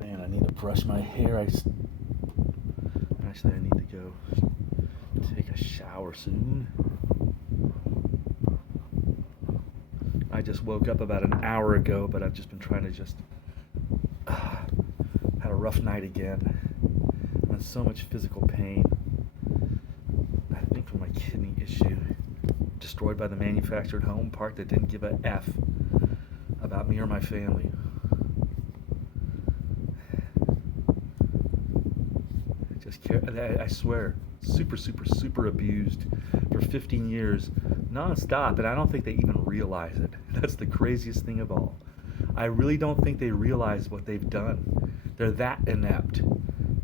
Man, I need to brush my hair. Actually, I need to go take a shower soon. I just woke up about an hour ago, but I've just been trying to had a rough night again. I'm in so much physical pain. I think from my kidney issue. Destroyed by the manufactured home part that didn't give a F about me or my family. I swear, super abused for 15 years, non-stop, and I don't think they even realize it. That's the craziest thing of all. I really don't think they realize what they've done. They're that inept.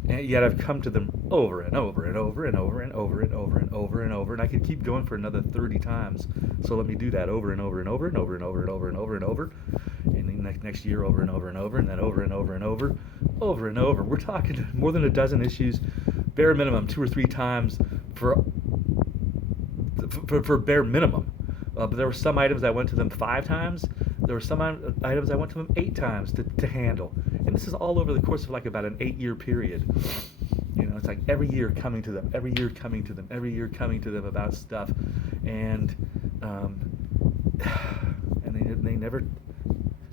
And yet I've come to them over and over and over and over and over and over and over and over, and I could keep going for another 30 times. So let me do that over and over and over and over and over and over and over and over. And then next year over and over and over, and then over and over and over and over. We're talking more than a dozen issues, bare minimum 2 or 3 times for bare minimum. But there were some items I went to them 5 times. There were some items I went to them 8 times to handle. And this is all over the course of like about an 8-year period. You know, it's like every year coming to them, every year coming to them, every year coming to them about stuff. And they never...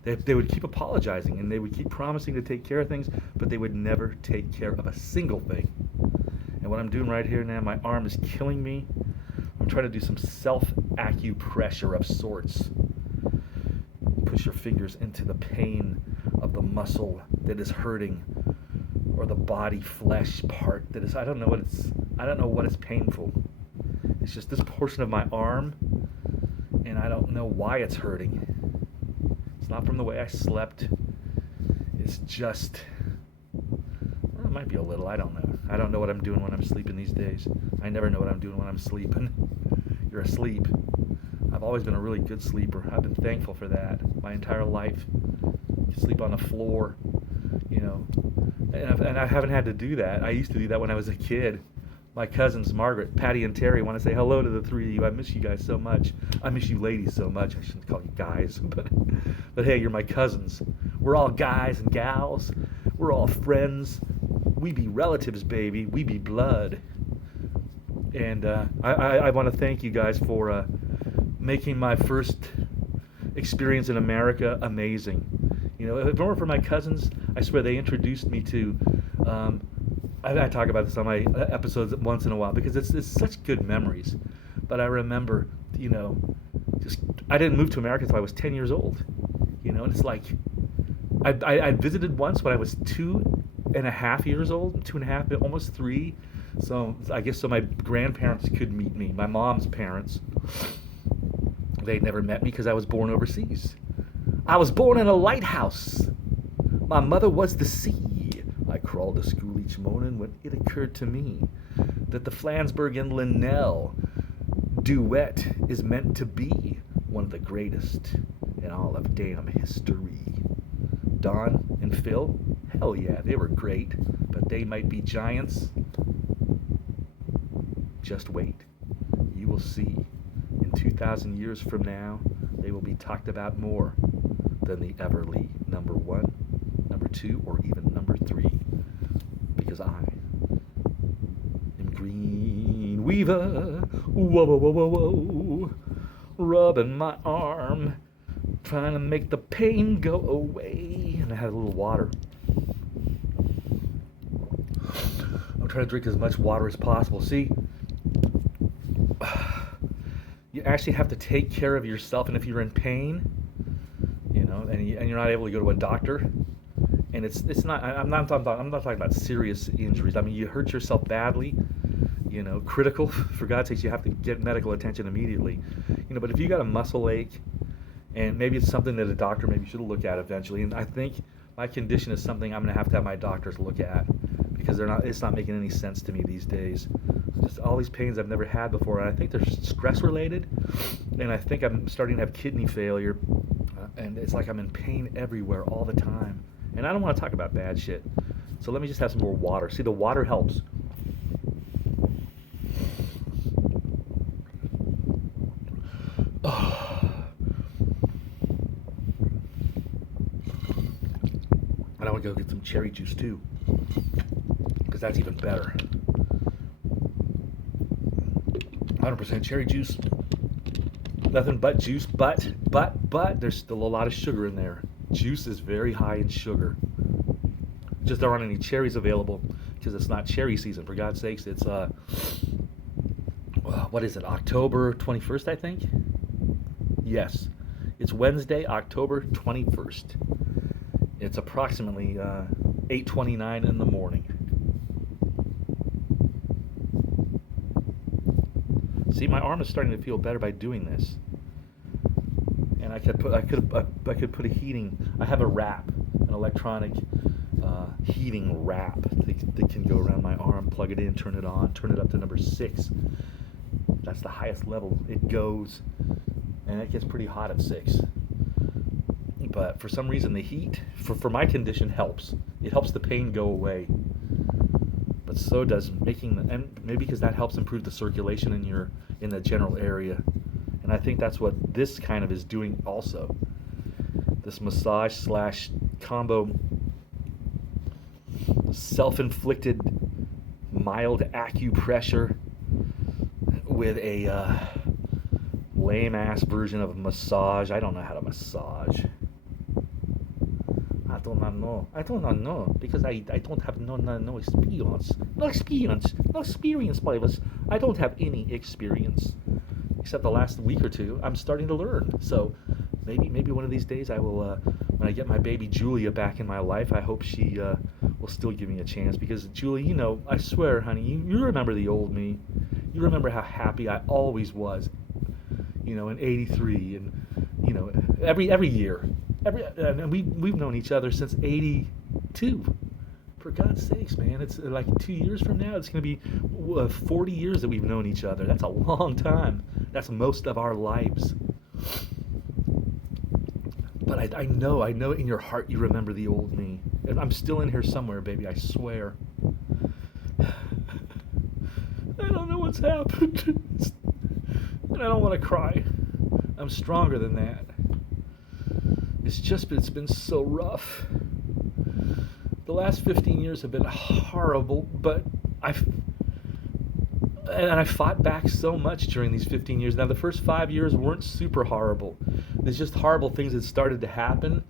They would keep apologizing, and they would keep promising to take care of things, but they would never take care of a single thing. And what I'm doing right here now, my arm is killing me. I'm trying to do some self-acupressure of sorts. Push your fingers into the pain of the muscle that is hurting, or the body flesh part that is, I don't know what is painful. It's just this portion of my arm, and I don't know why it's hurting. It's not from the way I slept. It's just, well, it might be a little, I don't know. I don't know what I'm doing when I'm sleeping these days. I never know what I'm doing when I'm sleeping. You're asleep. I've always been a really good sleeper. I've been thankful for that my entire life. Sleep on the floor, you know. And I haven't had to do that. I used to do that when I was a kid. My cousins, Margaret, Patty, and Terry, want to say hello to the 3 of you. I miss you guys so much. I miss you ladies so much. I shouldn't call you guys, but hey, you're my cousins. We're all guys and gals. We're all friends. We be relatives, baby. We be blood. And I want to thank you guys for making my first experience in America amazing. You know, if it weren't for my cousins, I swear they introduced me to... I talk about this on my episodes once in a while because it's such good memories. But I remember, you know, I didn't move to America until I was 10 years old. You know, and it's like, I visited once when I was 2.5 years old, 2.5, almost 3. So I guess so my grandparents could meet me, my mom's parents. They'd never met me because I was born overseas. I was born in a lighthouse. My mother was the sea. I crawled to school each morning when it occurred to me that the Flansburgh and Linnell duet is meant to be one of the greatest in all of damn history. Don and Phil, hell yeah, they were great, but they might be giants. Just wait. You will see. In 2,000 years from now, they will be talked about more than the Everly number 1, number 2, or even number 3. Because I am Green Weaver, whoa, whoa, whoa, whoa, whoa, rubbing my arm, trying to make the pain go away. And I had a little water. I'm trying to drink as much water as possible. See, you actually have to take care of yourself, and if you're in pain, you know, and you're not able to go to a doctor, and it's not, I'm not talking about serious injuries. I mean, you hurt yourself badly, you know, critical, for God's sakes, you have to get medical attention immediately. You know, but if you got a muscle ache, and maybe it's something that a doctor maybe should look at eventually, and I think my condition is something I'm going to have my doctors look at, because it's not making any sense to me these days. Just all these pains I've never had before, and I think they're stress related, and I think I'm starting to have kidney failure, and it's like I'm in pain everywhere all the time. And I don't want to talk about bad shit, so let me just have some more water. See, the water helps. I don't go get some cherry juice too, because that's even better. 100% cherry juice. Nothing but juice, but there's still a lot of sugar in there. Juice is very high in sugar. Just there aren't any cherries available because it's not cherry season. For God's sakes, it's what is it? October 21st, I think. Yes, it's Wednesday, October 21st. It's approximately 8:29 in the morning. See, my arm is starting to feel better by doing this. And I could put a heating. I have a wrap, an electronic heating wrap that can go around my arm. Plug it in, turn it on, turn it up to number 6. That's the highest level it goes, and it gets pretty hot at 6. But for some reason, the heat for my condition helps. It helps the pain go away. But so does and maybe because that helps improve the circulation in the general area. And I think that's what this kind of is doing also. This massage / combo self-inflicted mild acupressure with a lame-ass version of a massage. I don't know how to massage. I do not know because I don't have no experience, Bibles. I don't have any experience except the last week or two. I'm starting to learn. So maybe one of these days I will. When I get my baby Julia back in my life, I hope she will still give me a chance. Because Julie, I swear, honey, you remember the old me. You remember how happy I always was. In '83, and every year. And we've known each other since '82. For God's sakes, man, it's like 2 years from now, it's going to be 40 years that we've known each other. That's a long time. That's most of our lives. But I know in your heart you remember the old me. And I'm still in here somewhere, baby, I swear. I don't know what's happened. And I don't want to cry. I'm stronger than that. It's been so rough. The last 15 years have been horrible, but I fought back so much during these 15 years. Now, the first 5 years weren't super horrible. There's just horrible things that started to happen,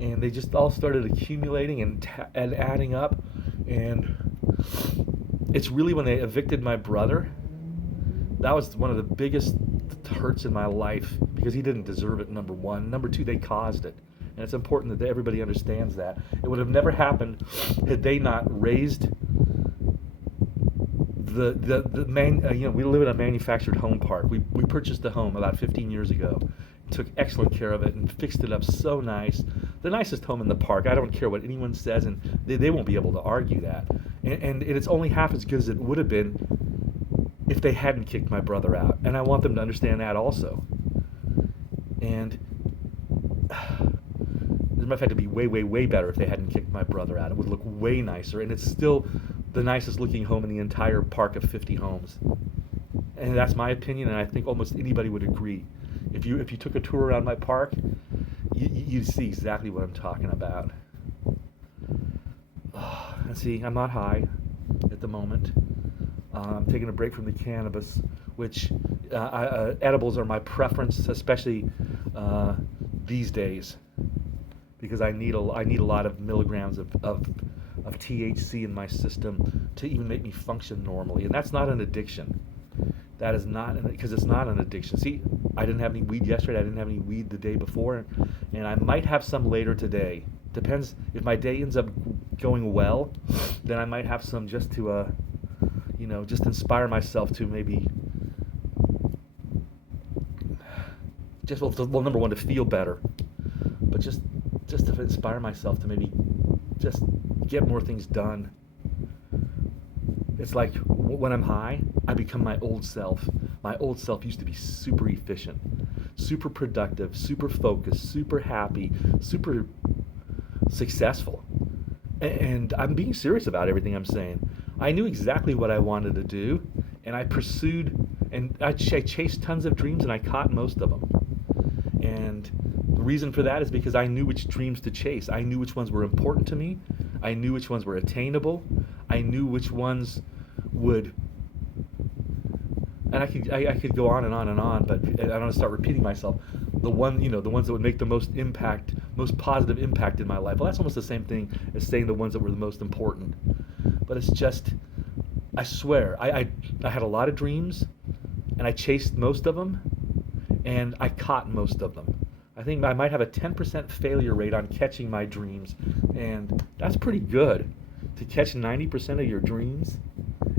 and they just all started accumulating and adding up. And it's really when they evicted my brother, that was one of the biggest hurts in my life, because he didn't deserve it, number one. Number two, they caused it. And it's important that everybody understands that. It would have never happened had they not raised we live in a manufactured home park. We purchased the home about 15 years ago, took excellent care of it, and fixed it up so nice. The nicest home in the park. I don't care what anyone says, and they won't be able to argue that. And it's only half as good as it would have been if they hadn't kicked my brother out. And I want them to understand that also. And as a matter of fact, it'd be way, way, way better if they hadn't kicked my brother out. It would look way nicer, and it's still the nicest looking home in the entire park of 50 homes. And that's my opinion, and I think almost anybody would agree. If you took a tour around my park, you'd see exactly what I'm talking about. And see, I'm not high at the moment. I'm taking a break from the cannabis, which edibles are my preference, especially these days, because I need a lot of milligrams of THC in my system to even make me function normally, and that's not an addiction. That is not, because it's not an addiction. See, I didn't have any weed yesterday. I didn't have any weed the day before, and I might have some later today. Depends if my day ends up going well, then I might have some just to just inspire myself to maybe just well, number one, to feel better, but just to inspire myself to maybe just get more things done. It's like when I'm high, I become my old self. My old self used to be super efficient, super productive, super focused, super happy, super successful. And I'm being serious about everything I'm saying. I knew exactly what I wanted to do, and I pursued, and I chased tons of dreams, and I caught most of them. And the reason for that is because I knew which dreams to chase. I knew which ones were important to me. I knew which ones were attainable. I knew which ones would, and I could go on and on and on, but I don't want to start repeating myself. The ones that would make the most impact, most positive impact in my life. Well, that's almost the same thing as saying the ones that were the most important. But it's just, I swear, I had a lot of dreams, and I chased most of them, and I caught most of them. I think I might have a 10% failure rate on catching my dreams, and that's pretty good to catch 90% of your dreams.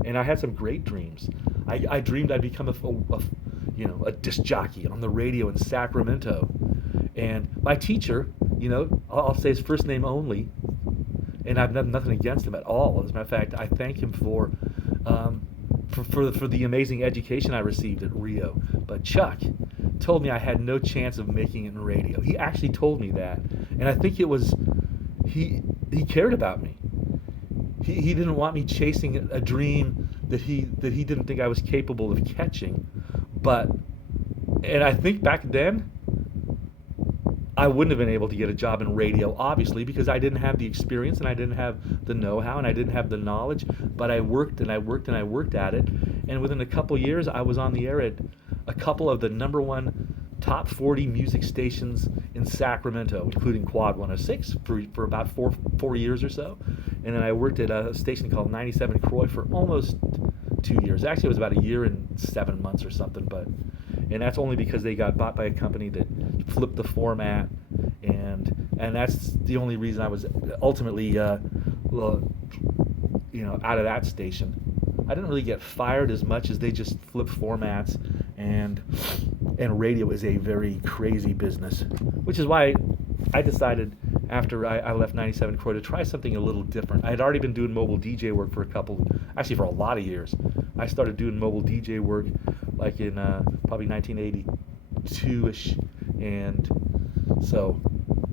And I had some great dreams. I dreamed I'd become a disc jockey on the radio in Sacramento, and my teacher, I'll say his first name only, and I've nothing against him at all. As a matter of fact, I thank him for the amazing education I received at Rio. But Chuck told me I had no chance of making it in radio. He actually told me that, and I think it was he cared about me. He didn't want me chasing a dream that he didn't think I was capable of catching. And I think back then I wouldn't have been able to get a job in radio, obviously, because I didn't have the experience and I didn't have the know-how and I didn't have the knowledge. But I worked and I worked and I worked at it, and within a couple years I was on the air at a couple of the #1 top 40 music stations in Sacramento, including Quad 106 for about four years or so. And then I worked at a station called 97 Croy for almost 2 years. Actually, it was about a year and 7 months or something, and that's only because they got bought by a company that flipped the format, and that's the only reason I was ultimately out of that station. I didn't really get fired as much as they just flipped formats, and radio is a very crazy business, which is why I decided after I left 97 Croy to try something a little different. I had already been doing mobile DJ work for a lot of years. I started doing mobile DJ work like in probably 1982-ish, and so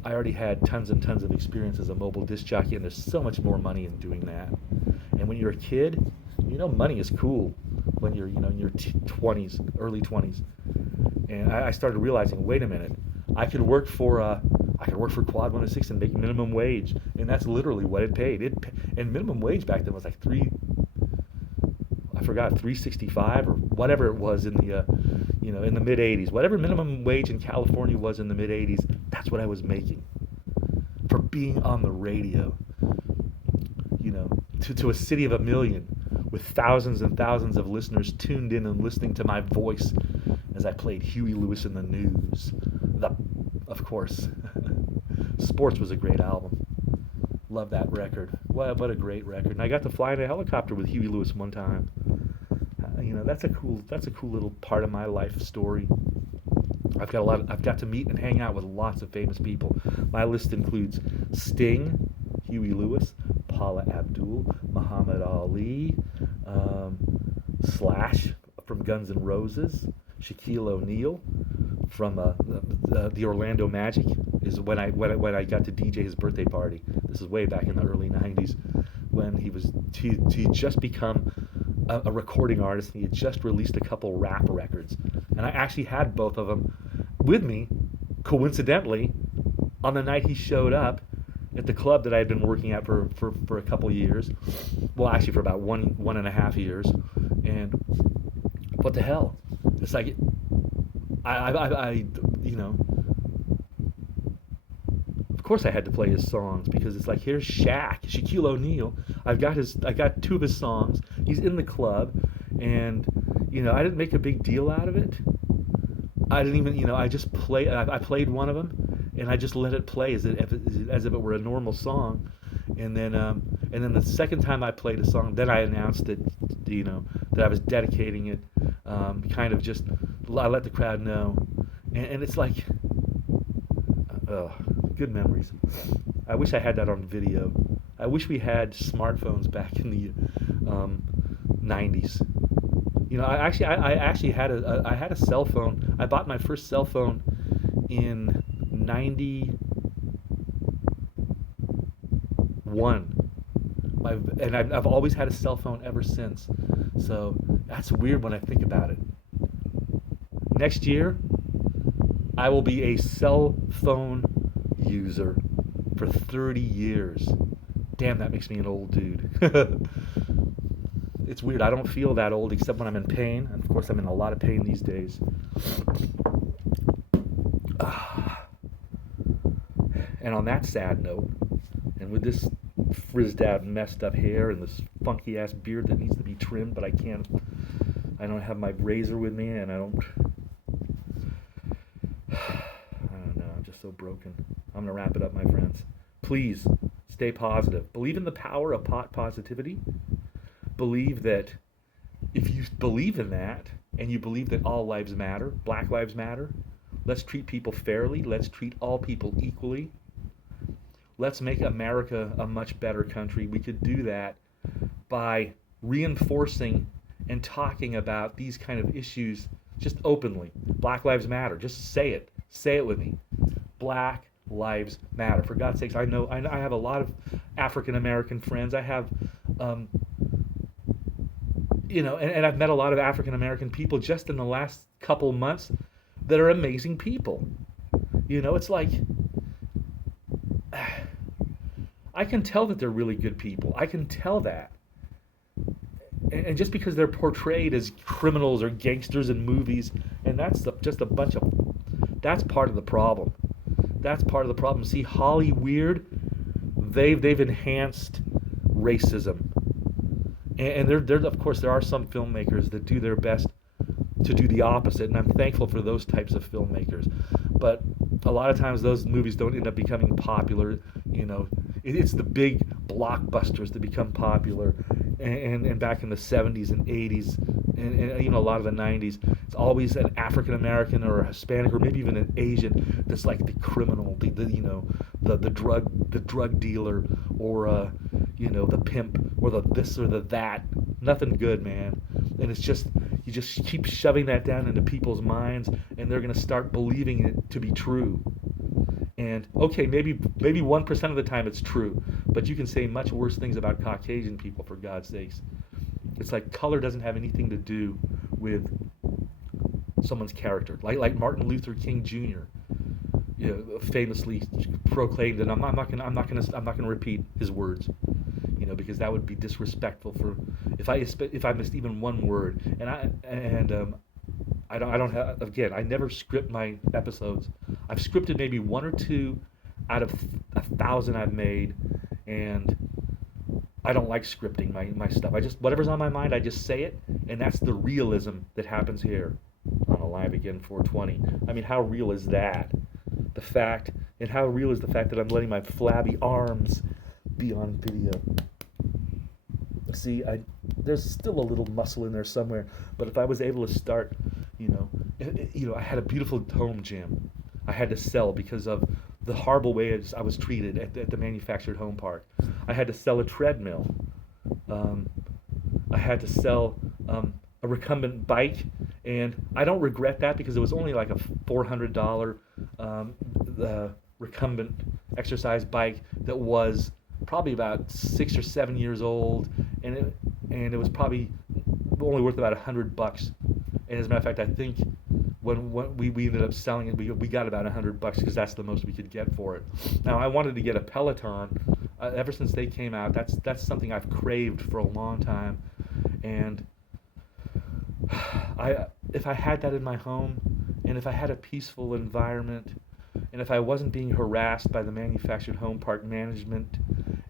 I already had tons and tons of experience as a mobile disc jockey, and there's so much more money in doing that. And when you're a kid, money is cool when you're in your 20s, early 20s. And I started realizing, wait a minute, I could work for Quad 106 and make minimum wage, and that's literally what it paid. And minimum wage back then was like $3.65 or whatever it was in the in the mid 80s. Whatever minimum wage in California was in the mid 80s, that's what I was making for being on the radio. To a city of 1 million, with thousands and thousands of listeners tuned in and listening to my voice as I played Huey Lewis in the News. Of course, Sports was a great album. Love that record. What a great record. And I got to fly in a helicopter with Huey Lewis one time. That's a cool little part of my life story. I've got to meet and hang out with lots of famous people. My list includes Sting, Huey Lewis, Paula Abdul, Muhammad Ali, Slash from Guns N' Roses, Shaquille O'Neal from the Orlando Magic is when I got to DJ his birthday party. This is way back in the early 90s when he just become a recording artist, and he had just released a couple rap records. And I actually had both of them with me, coincidentally, on the night he showed up at the club that I had been working at for a couple years. Well, actually for about one and a half years. And what the hell? It's like, of course I had to play his songs, because it's like, here's Shaquille O'Neal. I got 2 of his songs. He's in the club, and I didn't make a big deal out of it. I didn't even, I just I played one of them, and I just let it play as if it were a normal song. And then the second time I played a song, then I announced that I was dedicating it. Kind of just, I let the crowd know, and it's like, good memories. I wish I had that on video. I wish we had smartphones back in the 90s. I actually had a cell phone. I bought my first cell phone in 91. And I've always had a cell phone ever since. So that's weird when I think about it. Next year, I will be a cell phone user for 30 years. Damn, that makes me an old dude. It's weird. I don't feel that old except when I'm in pain. And of course, I'm in a lot of pain these days. And on that sad note, and with this frizzed out, messed up hair and this funky ass beard that needs to be trimmed, but I don't have my razor with me, and I don't know, I'm just so broken. I'm gonna wrap it up, my friends. Please stay positive. Believe in the power of positivity. Believe that if you believe in that, and you believe that all lives matter, Black lives matter, let's treat people fairly, let's treat all people equally. Let's make America a much better country. We could do that by reinforcing and talking about these kind of issues just openly. Black lives matter. Just say it. Say it with me. Black lives matter. For God's sakes, I have a lot of African American friends. I have, and I've met a lot of African American people just in the last couple months that are amazing people. It's like, I can tell that they're really good people. I can tell that. And just because they're portrayed as criminals or gangsters in movies, and that's just a bunch of, that's part of the problem. That's part of the problem. See, Hollywood, they've enhanced racism. And there of course, there are some filmmakers that do their best to do the opposite, and I'm thankful for those types of filmmakers. But a lot of times those movies don't end up becoming popular. It's the big blockbusters that become popular. And back in the 70s and 80s, and even a lot of the 90s, it's always an African American or a Hispanic or maybe even an Asian that's like the criminal, the drug dealer, or the pimp, or the this or the that. Nothing good, man. And it's just, you just keep shoving that down into people's minds, and they're gonna start believing it to be true. And okay, maybe 1% of the time it's true, but you can say much worse things about Caucasian people, for God's sakes. It's like color doesn't have anything to do with someone's character. Like Martin Luther King Jr. Famously proclaimed, and I'm not gonna repeat his words, because that would be disrespectful for if I missed even one word. I don't have, again, I never script my episodes. I've scripted maybe one or two out of 1,000 I've made, and I don't like scripting my stuff. Whatever's on my mind, I just say it, and that's the realism that happens here on aLive Again 420. I mean, how real is that? How real is the fact that I'm letting my flabby arms be on video? See, there's still a little muscle in there somewhere, but if I was able to start, I had a beautiful home gym I had to sell because of the horrible way I was treated at the manufactured home park. I had to sell a treadmill. I had to sell a recumbent bike, and I don't regret that because it was only like a $400 recumbent exercise bike that was probably about 6 or 7 years old, and it was probably only worth about $100. And as a matter of fact, I think when we ended up selling it, we got about $100 because that's the most we could get for it. Now, I wanted to get a Peloton. Ever since they came out, that's something I've craved for a long time, and if I had that in my home, and if I had a peaceful environment, and if I wasn't being harassed by the manufactured home park management,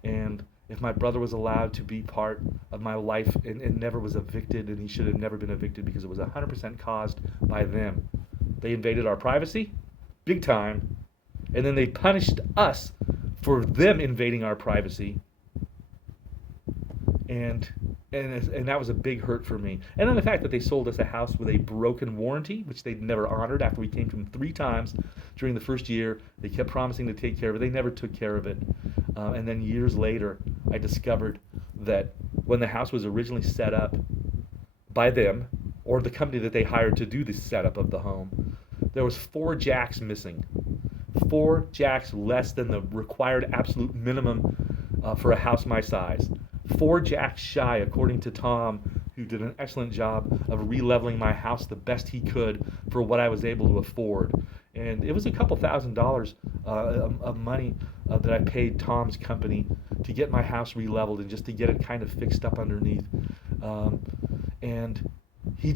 and if my brother was allowed to be part of my life and never was evicted, and he should have never been evicted because it was 100% caused by them. They invaded our privacy, big time, and then they punished us for them invading our privacy, and that was a big hurt for me. And then the fact that they sold us a house with a broken warranty, which they'd never honored after we came to them 3 times during the first year. They kept promising to take care of it. They never took care of it. And then years later, I discovered that when the house was originally set up by them, or the company that they hired to do the setup of the home, there was 4 jacks missing. 4 jacks less than the required absolute minimum for a house my size. 4 jacks shy, according to Tom, who did an excellent job of re-leveling my house the best he could for what I was able to afford. And it was a couple $1,000s of money that I paid Tom's company to get my house re-leveled and just to get it kind of fixed up underneath. And he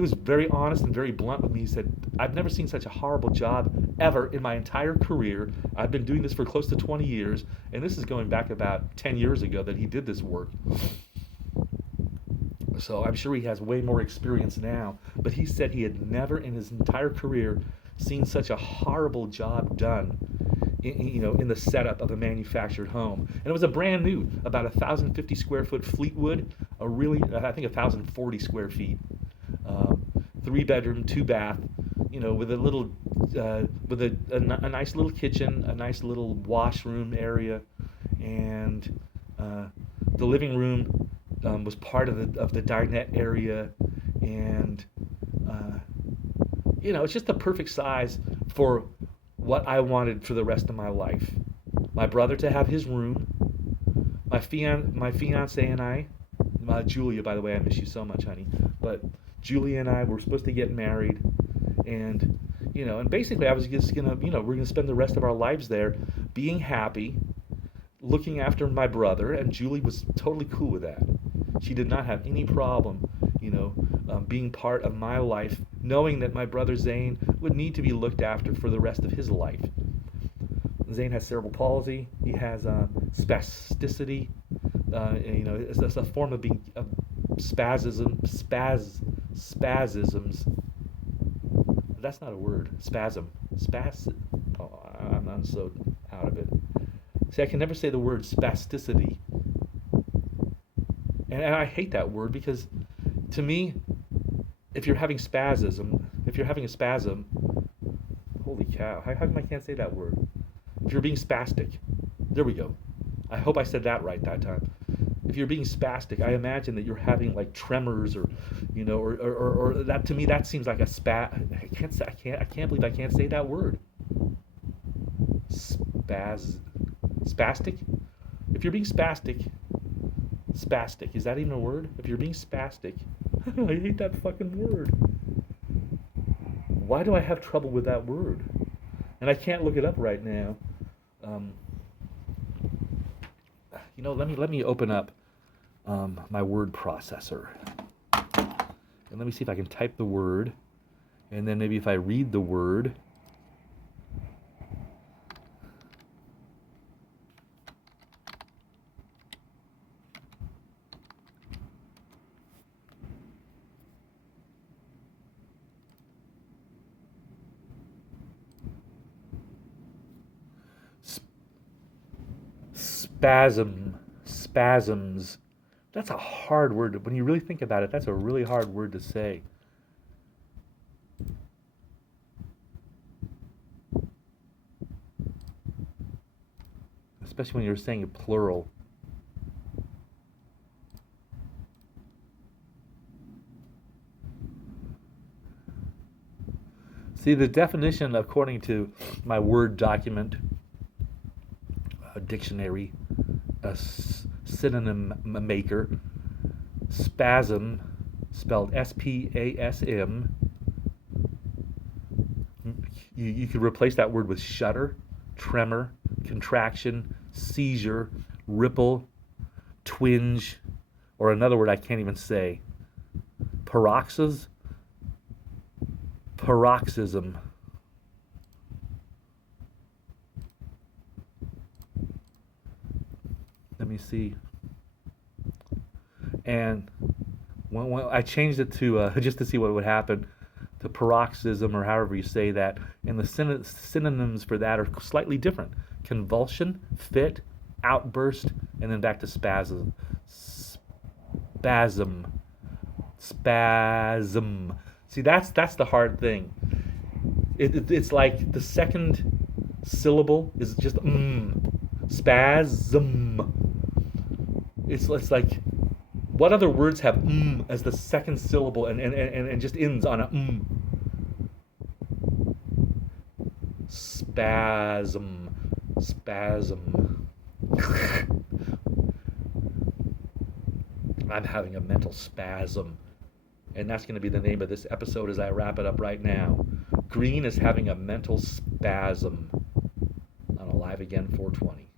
was very honest and very blunt with me. He said, "I've never seen such a horrible job ever in my entire career. I've been doing this for close to 20 years, and this is going back about 10 years ago that he did this work. So I'm sure he has way more experience now, but he said he had never in his entire career seen such a horrible job done in the setup of a manufactured home. And it was a brand new, about 1,050 square foot Fleetwood, I think 1,040 square feet, 3-bedroom, 2-bath, with a little, with a nice little kitchen, a nice little washroom area, and the living room was part of the dinette area, and it's just the perfect size for what I wanted for the rest of my life. My brother to have his room, my fiance and I, Julia, by the way, I miss you so much, honey, but Julia and I were supposed to get married, and and basically I was just gonna, we're gonna spend the rest of our lives there, being happy, looking after my brother, and Julie was totally cool with that. She did not have any problem, being part of my life, knowing that my brother Zane would need to be looked after for the rest of his life. Zane has cerebral palsy. He has spasticity. It's a form of being spasms. That's not a word. Spasm. Oh, I'm so out of it. See, I can never say the word spasticity. And I hate that word because, to me, if you're having a spasm, holy cow, how come I can't say that word? If you're being spastic, there we go. I hope I said that right that time. If you're being spastic, I imagine that you're having like tremors or that, to me, that seems like a I can't believe I can't say that word. Spastic? If you're being spastic, is that even a word? If you're being spastic, I hate that fucking word. Why do I have trouble with that word? And I can't look it up right now. Let me open up my word processor, and let me see if I can type the word, and then maybe if I read the word. Spasms. That's a hard word. When you really think about it, that's a really hard word to say. Especially when you're saying it plural. See, the definition, according to my Word document, a dictionary, a synonym maker, spasm, spelled S-P-A-S-M. You could replace that word with shudder, tremor, contraction, seizure, ripple, twinge, or another word I can't even say. Paroxysm. Let me see. And when I changed it to just to see what would happen, to paroxysm, or however you say that, and the synonyms for that are slightly different: convulsion, fit, outburst, and then back to spasm. See, that's the hard thing. It's like the second syllable is just spasm. It's like, what other words have as the second syllable and just ends on a spasm. I'm having a mental spasm. And that's going to be the name of this episode as I wrap it up right now. gReene is having a mental spasm on aLive. aLive again 420.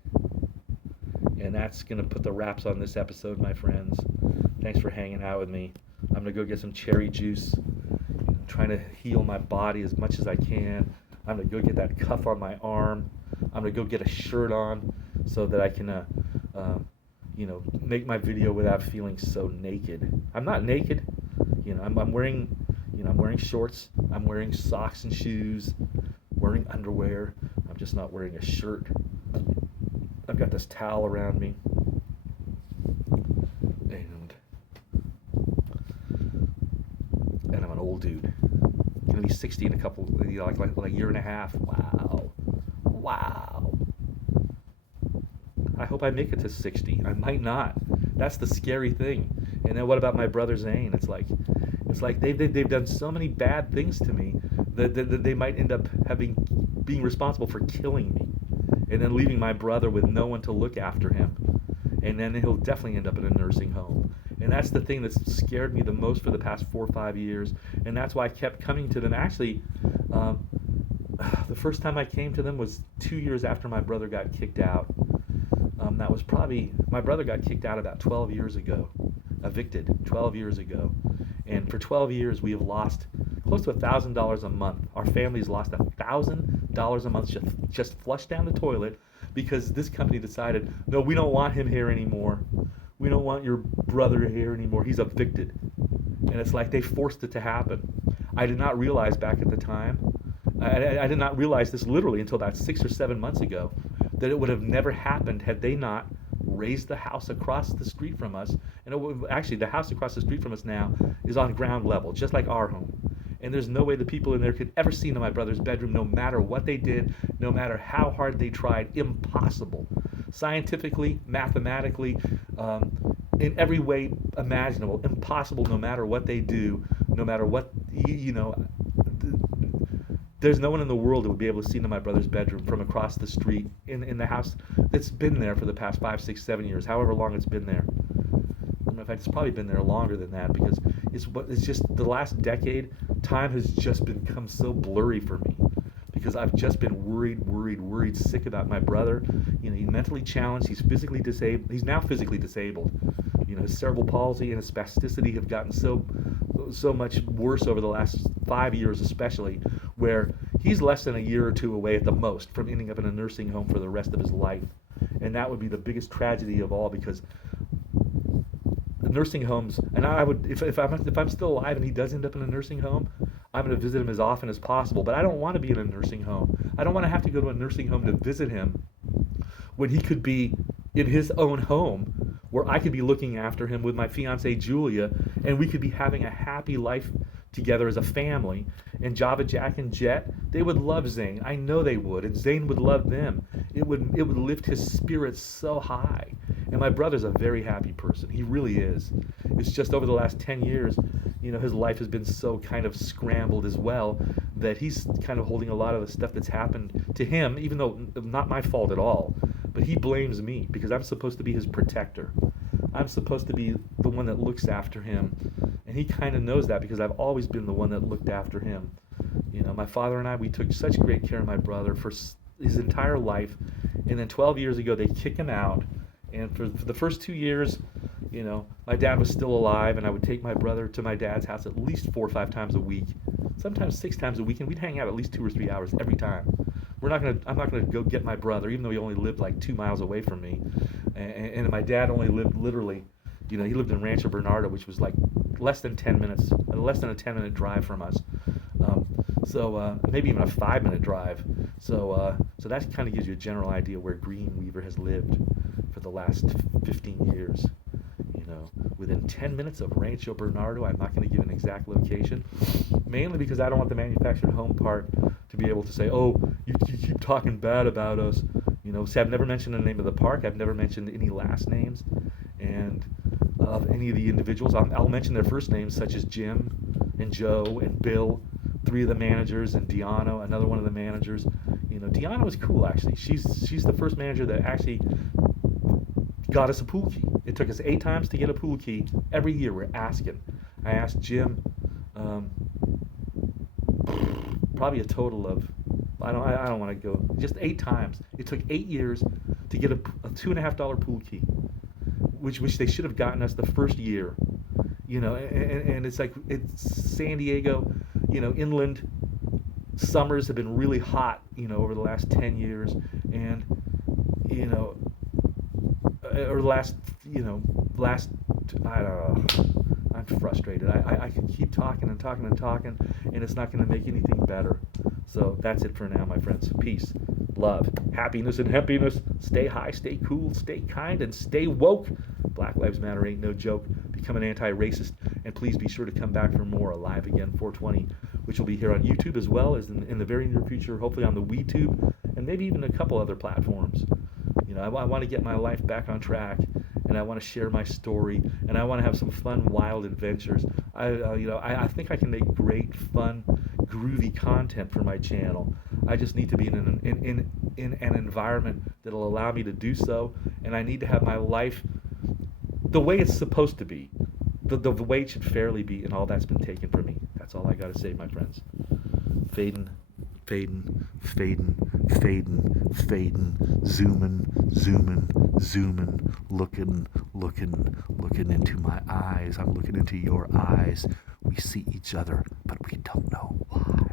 And that's going to put the wraps on this episode, my friends. Thanks for hanging out with me. I'm going to go get some cherry juice. I'm trying to heal my body as much as I can. I'm going to go get that cuff on my arm. I'm going to go get a shirt on so that I can, make my video without feeling so naked. I'm not naked. I'm wearing, I'm wearing shorts. I'm wearing socks and shoes. Wearing underwear. I'm just not wearing a shirt. I've got this towel around me, and I'm an old dude. Gonna be 60 in a couple, like a year and a half. Wow. I hope I make it to 60. I might not. That's the scary thing. And then what about my brother Zane? It's like they've done so many bad things to me that they might end up being responsible for killing me, and then leaving my brother with no one to look after him, and then he'll definitely end up in a nursing home. And that's the thing that's scared me the most for the past 4 or 5 years, and that's why I kept coming to them. Actually, the first time I came to them was 2 years after my brother got kicked out. That was probably, my brother got kicked out about 12 years ago, evicted 12 years ago, and for 12 years we have lost close to $1,000 a month. Our family's lost $1,000 a month just flushed down the toilet because this company decided, no, we don't want him here anymore. We don't want your brother here anymore. He's evicted. And it's like they forced it to happen. I did not realize back at the time, I did not realize this literally until about 6 or 7 months ago, that it would have never happened had they not raised the house across the street from us. And actually, the house across the street from us now is on ground level, just like our home. And there's no way the people in there could ever see into my brother's bedroom, no matter what they did, no matter how hard they tried. Impossible. Scientifically, mathematically, in every way imaginable. Impossible, no matter what they do, no matter what, there's no one in the world that would be able to see into my brother's bedroom from across the street in the house that's been there for the past 5, 6, 7 years, however long it's been there. In fact, it's probably been there longer than that, because it's just the last decade, time has just become so blurry for me, because I've just been worried sick about my brother. He's mentally challenged, he's physically disabled, he's now physically disabled. His cerebral palsy and his spasticity have gotten so much worse over the last 5 years especially, where he's less than a year or two away at the most from ending up in a nursing home for the rest of his life. And that would be the biggest tragedy of all, because the nursing homes, and I would, if I'm still alive and he does end up in a nursing home, I'm going to visit him as often as possible. But I don't want to be in a nursing home. I don't want to have to go to a nursing home to visit him when he could be in his own home, where I could be looking after him with my fiancée Julia, and we could be having a happy life together as a family. And Java, Jack, and Jet, they would love Zane. I know they would, and Zane would love them. It would lift his spirits so high. And my brother's a very happy person. He really is. It's just over the last 10 years, his life has been so kind of scrambled as well, that he's kind of holding a lot of the stuff that's happened to him, even though not my fault at all. But he blames me because I'm supposed to be his protector. I'm supposed to be the one that looks after him. And he kind of knows that, because I've always been the one that looked after him. My father and I, we took such great care of my brother for his entire life. And then 12 years ago, they kick him out. And for the first 2 years, my dad was still alive, and I would take my brother to my dad's house at least 4 or 5 times a week, sometimes 6 times a week, and we'd hang out at least 2 or 3 hours every time. I'm not gonna go get my brother, even though he only lived like 2 miles away from me, and my dad only lived literally, he lived in Rancho Bernardo, which was like less than a 10-minute drive from us. So maybe even a 5-minute drive. So that kind of gives you a general idea where gReene Weaver has lived for the last 15 years. Within 10 minutes of Rancho Bernardo. I'm not going to give an exact location, mainly because I don't want the manufactured home part to be able to say, oh, you keep talking bad about us. So I've never mentioned the name of the park. I've never mentioned any last names and of any of the individuals. I'll mention their first names, such as Jim and Joe and Bill, 3 of the managers, and Deanna, another one of the managers. Deanna was cool, actually. She's the first manager that actually got us a pool key. It took us 8 times to get a pool key. Every year we're asking. I asked Jim probably a total of I don't want to go. Just 8 times. It took 8 years to get a $2.50 pool key, which they should have gotten us the first year. And it's like it's San Diego, inland summers have been really hot, over the last 10 years, and or last, I don't know. I'm frustrated. I can keep talking and talking and talking, and it's not going to make anything better. So that's it for now, my friends. Peace, love, happiness, and happiness. Stay high, stay cool, stay kind, and stay woke. Black Lives Matter ain't no joke. Become an anti-racist, and please be sure to come back for more aLive Again 420, which will be here on YouTube as well as in the very near future, hopefully on the WeTube, and maybe even a couple other platforms. I want to get my life back on track, and I want to share my story, and I want to have some fun, wild adventures. I think I can make great, fun, groovy content for my channel. I just need to be in an environment that'll allow me to do so, and I need to have my life the way it's supposed to be, the way it should fairly be, and all that's been taken from me. That's all I got to say, my friends. Fading, fading, fading, fading, fading, zooming, zooming, zooming, looking into my eyes. I'm looking into your eyes. We see each other, but we don't know why.